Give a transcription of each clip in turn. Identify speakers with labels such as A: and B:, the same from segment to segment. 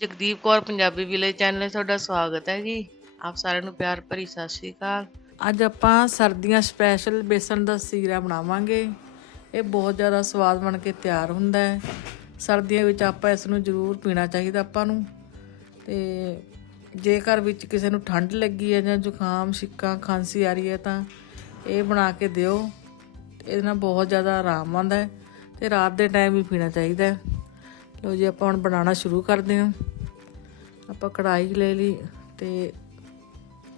A: ਜਗਦੀਪ ਕੌਰ ਪੰਜਾਬੀ ਵਿਲੇ ਚੈਨਲ 'ਤੇ ਤੁਹਾਡਾ ਸਵਾਗਤ ਹੈ ਜੀ। ਆਪ ਸਾਰਿਆਂ ਨੂੰ ਪਿਆਰ ਭਰੀ ਸਤਿ ਸ਼੍ਰੀ ਅਕਾਲ।
B: ਅੱਜ ਆਪਾਂ ਸਰਦੀਆਂ ਸਪੈਸ਼ਲ ਬੇਸਣ ਦਾ ਸੀਰਾ ਬਣਾਵਾਂਗੇ। ਇਹ ਬਹੁਤ ਜ਼ਿਆਦਾ ਸਵਾਦ ਬਣ ਕੇ ਤਿਆਰ ਹੁੰਦਾ ਹੈ। ਸਰਦੀਆਂ ਵਿੱਚ ਆਪਾਂ ਇਸ ਨੂੰ ਜ਼ਰੂਰ ਪੀਣਾ ਚਾਹੀਦਾ ਆਪਾਂ ਨੂੰ। ਤੇ ਜੇਕਰ ਵਿੱਚ ਕਿਸੇ ਨੂੰ ਠੰਡ ਲੱਗੀ ਹੈ ਜਾਂ ਜ਼ੁਕਾਮ, ਛਿੱਕਾਂ, ਖਾਂਸੀ ਆ ਰਹੀ ਹੈ ਤਾਂ ਇਹ ਬਣਾ ਕੇ ਦਿਓ। ਇਹਦੇ ਨਾਲ ਬਹੁਤ ਜ਼ਿਆਦਾ ਆਰਾਮ ਆਉਂਦਾ ਹੈ ਤੇ ਰਾਤ ਦੇ ਟਾਈਮ ਵੀ ਪੀਣਾ ਚਾਹੀਦਾ ਹੈ। ਲਓ ਜੀ, ਆਪਾਂ ਹੁਣ ਬਣਾਉਣਾ ਸ਼ੁਰੂ ਕਰਦੇ ਹਾਂ। ਆਪਾਂ ਕੜਾਈ ਲੈ ਲਈ ਤੇ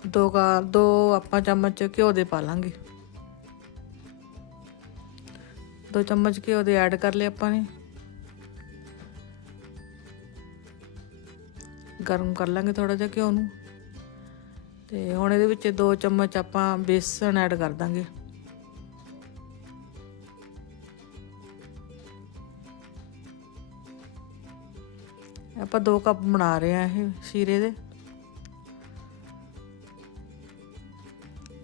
B: ਦੋ ਕਾ ਦੋ ਆਪਾਂ ਚਮਚ ਘਿਓ ਦੇ ਪਾ ਲਾਂਗੇ। ਦੋ ਚਮਚ ਘਿਓ ਦੇ ਐਡ ਕਰ ਲਏ ਆਪਾਂ ਨੇ। ਗਰਮ ਕਰ ਲਾਂਗੇ ਥੋੜਾ ਜਿਹਾ ਘਿਓ ਨੂੰ। ਤੇ ਹੁਣ ਇਹਦੇ ਵਿੱਚ ਦੋ ਚਮਚ ਆਪਾਂ ਬੇਸਣ ਐਡ ਕਰ ਦਾਂਗੇ। ਆਪਾਂ ਦੋ ਕੱਪ ਬਣਾ ਰਹੇ ਆ ਇਹ ਸ਼ੀਰੇ ਦੇ।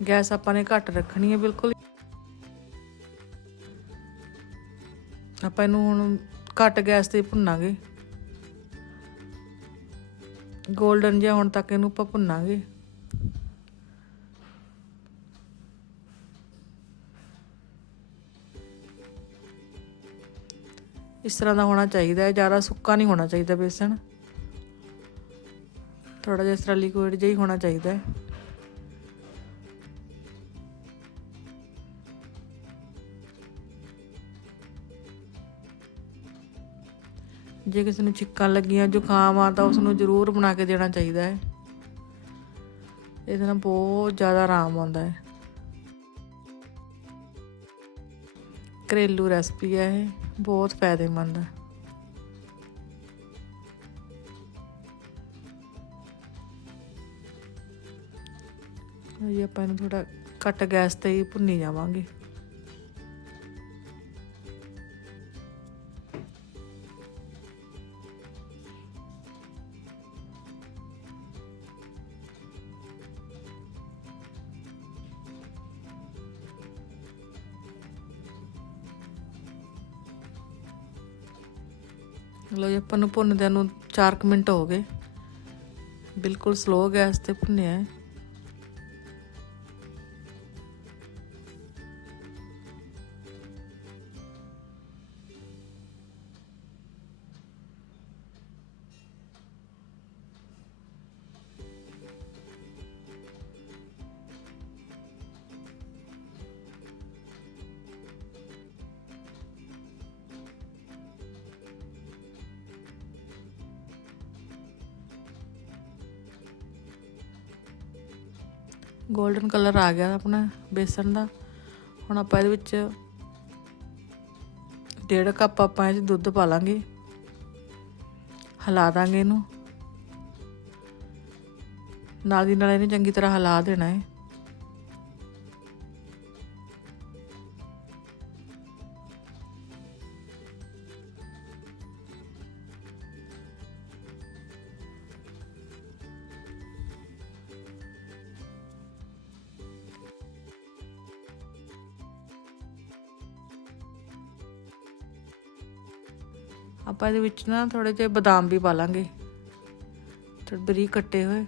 B: ਗੈਸ ਆਪਾਂ ਨੇ ਘੱਟ ਰੱਖਣੀ ਹੈ ਬਿਲਕੁਲ। ਆਪਾਂ ਇਹਨੂੰ ਹੁਣ ਘੱਟ ਗੈਸ ਤੇ ਭੁੰਨਾਂਗੇ। 골ਡਨ ਜਿਹਾ ਹੁਣ ਤੱਕ ਇਹਨੂੰ ਆਪਾਂ ਭੁੰਨਾਂਗੇ। ਇਸ ਤਰ੍ਹਾਂ ਦਾ ਹੋਣਾ ਚਾਹੀਦਾ ਹੈ, ਜ਼ਿਆਦਾ ਸੁੱਕਾ ਨਹੀਂ ਹੋਣਾ ਚਾਹੀਦਾ ਬੇਸਣ। ਥੋੜਾ ਜਿਹਾ ਇਸ ਤਰ੍ਹਾਂ ਲਿਕੁਇਡ ਜਿਹਾ ਹੀ ਹੋਣਾ ਚਾਹੀਦਾ ਹੈ। ਜੇ ਕਿਸੇ ਨੂੰ ਛਿੱਕਾਂ ਲੱਗੀਆਂ, ਜ਼ੁਕਾਮ ਆ ਤਾਂ ਉਸ ਨੂੰ ਜ਼ਰੂਰ ਬਣਾ ਕੇ ਦੇਣਾ ਚਾਹੀਦਾ ਹੈ। ਇਹਦੇ ਨਾਲ ਬਹੁਤ ਜ਼ਿਆਦਾ ਆਰਾਮ ਆਉਂਦਾ ਹੈ। ਘਰੇਲੂ ਰੈਸਪੀ ਹੈ ਇਹ, ਬਹੁਤ ਫਾਇਦੇਮੰਦ ਹੈ ਇਹ ਆਪਾਂ ਇਹਨੂੰ ਥੋੜਾ ਘੱਟ ਗੈਸ ਤੇ ਹੀ ਭੁੰਨੀ ਜਾਵਾਂਗੇ। ਲੋ ਜੀ, ਆਪਾਂ ਨੂੰ ਭੁੰਨਦਿਆਂ ਨੂੰ 4 ਮਿੰਟ ਹੋ ਗਏ। ਬਿਲਕੁਲ ਸਲੋ ਗੈਸ ਤੇ ਭੁੰਨਿਆ ਹੈ। 골ਡਨ ਕਲਰ ਆ ਗਿਆ ਆਪਣਾ ਬੇਸਨ ਦਾ। ਹੁਣ ਆਪਾਂ ਇਹਦੇ ਵਿੱਚ ਡੇਢ ਕੱਪ ਆਪਾਂ ਇਹ 'ਚ ਦੁੱਧ ਪਾ ਲਾਂਗੇ। ਹਿਲਾ ਦਾਂਗੇ ਇਹਨੂੰ। ਨਾਲ ਦੀ ਨਾਲ ਇਹਨੂੰ ਚੰਗੀ ਤਰ੍ਹਾਂ ਹਿਲਾ ਦੇਣਾ ਹੈ। ਆਪਾਂ ਇਹਦੇ ਵਿੱਚ ਨਾ ਥੋੜੇ ਜਿਹੇ ਬਦਾਮ ਵੀ ਪਾ ਲਾਂਗੇ। ਥੋੜੇ ਬਰੀਕ ਕੱਟੇ ਹੋਏ।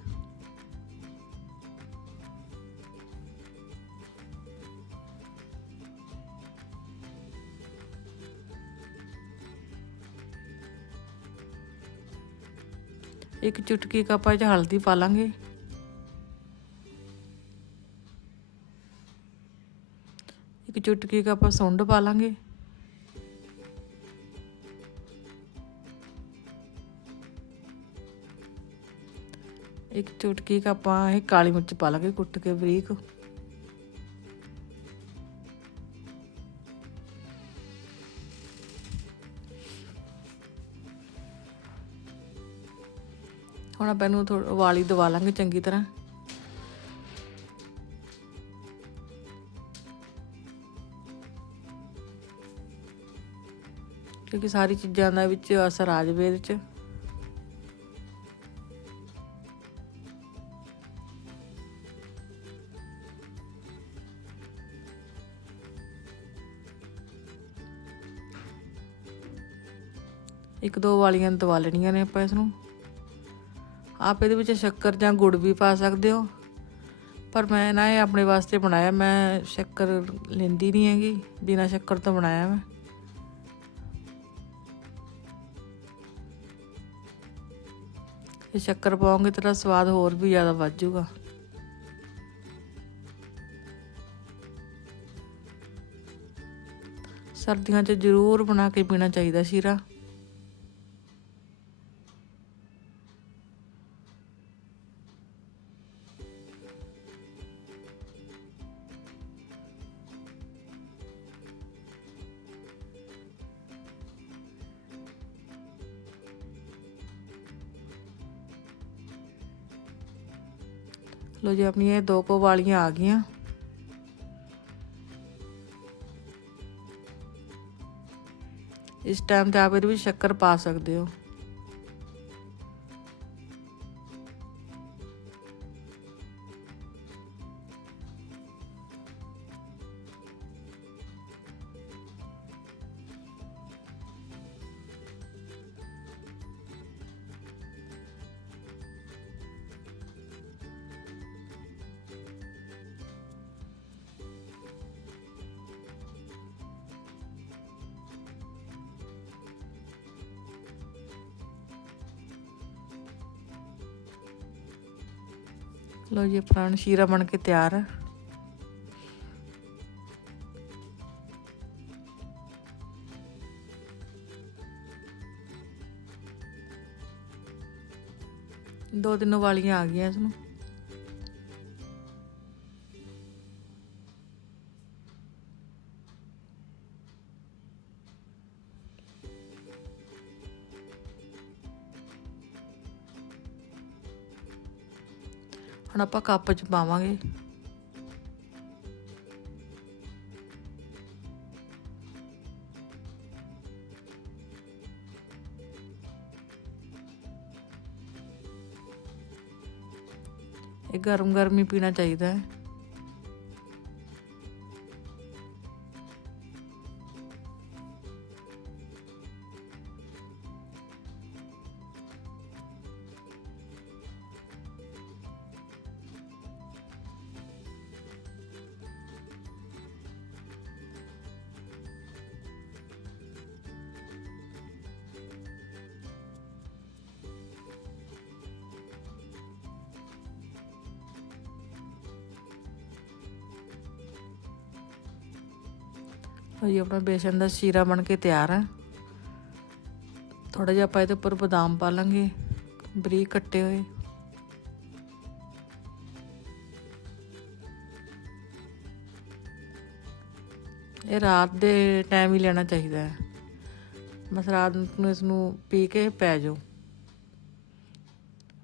B: ਇੱਕ ਚੁਟਕੀ ਕੱਪ ਚ ਹਲਦੀ ਪਾ ਲਾਂਗੇ। ਇੱਕ ਚੁਟਕੀ ਕੱਪ ਸੁੰਡ ਪਾ ਲਾਂਗੇ। ਇੱਕ ਚੁਟਕੀ ਕਾ ਆਪਾਂ ਇਹ ਕਾਲੀ ਮਿਰਚ ਪਾ ਲਾਂਗੇ, ਕੁੱਟ ਕੇ ਬਰੀਕ। ਹੁਣ ਆਪਾਂ ਇਹਨੂੰ ਥੋੜਾ ਵਾਲੀ ਦਵਾ ਲਾਂਗੇ ਚੰਗੀ ਤਰ੍ਹਾਂ। ਕਿਉਂਕਿ ਸਾਰੀ ਚੀਜ਼ਾਂ ਦਾ ਵਿੱਚ ਅਸਰ ਆ ਜਾਵੇ ਇਹਦੇ 'ਚ। ਇੱਕ ਦੋ ਵਾਲੀਆਂ ਦਵਾ ਲੈਣੀਆਂ ਨੇ ਆਪਾਂ ਇਸ ਨੂੰ ਆਪ ਇਹਦੇ ਵਿੱਚ ਸ਼ੱਕਰ ਜਾਂ ਗੁੜ ਵੀ ਪਾ ਸਕਦੇ ਹੋ। ਪਰ ਮੈਂ ਨਾ ਇਹ ਆਪਣੇ ਵਾਸਤੇ ਬਣਾਇਆ, ਮੈਂ ਸ਼ੱਕਰ ਲੈਂਦੀ ਨਹੀਂ ਹੈਗੀ, ਬਿਨਾਂ ਸ਼ੱਕਰ ਤੋਂ ਬਣਾਇਆ ਮੈਂ। ਇਹ ਸ਼ੱਕਰ ਪਾਉਂਗੇ ਤੇਰਾ ਸਵਾਦ ਹੋਰ ਵੀ ਜ਼ਿਆਦਾ ਵੱਧ ਜਾਊਗਾ। ਸਰਦੀਆਂ 'ਚ ਜ਼ਰੂਰ ਬਣਾ ਕੇ ਪੀਣਾ ਚਾਹੀਦਾ ਸ਼ੀਰਾ। ਲੋ ਜੀ, ਆਪਣੀਆਂ ਇਹ ਦੋ ਕੁ ਵਾਲੀਆਂ ਆ ਗਈਆਂ। ਇਸ ਟਾਈਮ ਤੇ ਆਪ ਇਹਦੇ ਵਿੱਚ ਸ਼ੱਕਰ ਪਾ ਸਕਦੇ ਹੋ। ਲੋ ਜੀ, ਆਪਣਾ ਸ਼ੀਰਾ ਬਣ ਕੇ ਤਿਆਰ ਹੈ ਦੋ ਤਿੰਨ ਵਾਲੀਆਂ ਆ ਗਈਆਂ ਇਸ ਨੂੰ। ਹੁਣ ਆਪਾਂ ਕੱਪ 'ਚ ਪਾਵਾਂਗੇ। ਇਹ ਗਰਮ ਗਰਮ ਹੀ ਪੀਣਾ ਚਾਹੀਦਾ ਹੈ। ਲਓ ਜੀ ਆਪਣਾ ਬੇਸਨ ਦਾ ਸ਼ੀਰਾ ਬਣ ਕੇ ਤਿਆਰ ਹੈ ਥੋੜਾ ਜਿਹਾ ਆਪਾਂ ਇਹਦੇ ਉੱਪਰ ਬਦਾਮ ਪਾ ਲਾਂਗੇ, ਬਰੀਕ ਕੱਟੇ ਹੋਏ। ਇਹ ਰਾਤ ਦੇ ਟਾਈਮ ਹੀ ਲੈਣਾ ਚਾਹੀਦਾ ਹੈ। ਬਸ ਰਾਤ ਨੂੰ ਇਸ ਨੂੰ ਪੀ ਕੇ ਪੈ ਜਾਓ।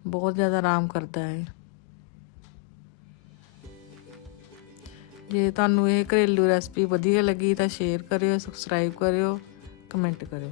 B: ਬਹੁਤ ਜ਼ਿਆਦਾ ਆਰਾਮ ਕਰਦਾ ਹੈ। ਜੇ ਤੁਹਾਨੂੰ ਇਹ ਘਰੇਲੂ ਰੈਸਪੀ ਵਧੀਆ ਲੱਗੀ ਤਾਂ ਸ਼ੇਅਰ ਕਰਿਓ ਸਬਸਕ੍ਰਾਈਬ ਕਰਿਓ ਕਮੈਂਟ ਕਰਿਓ।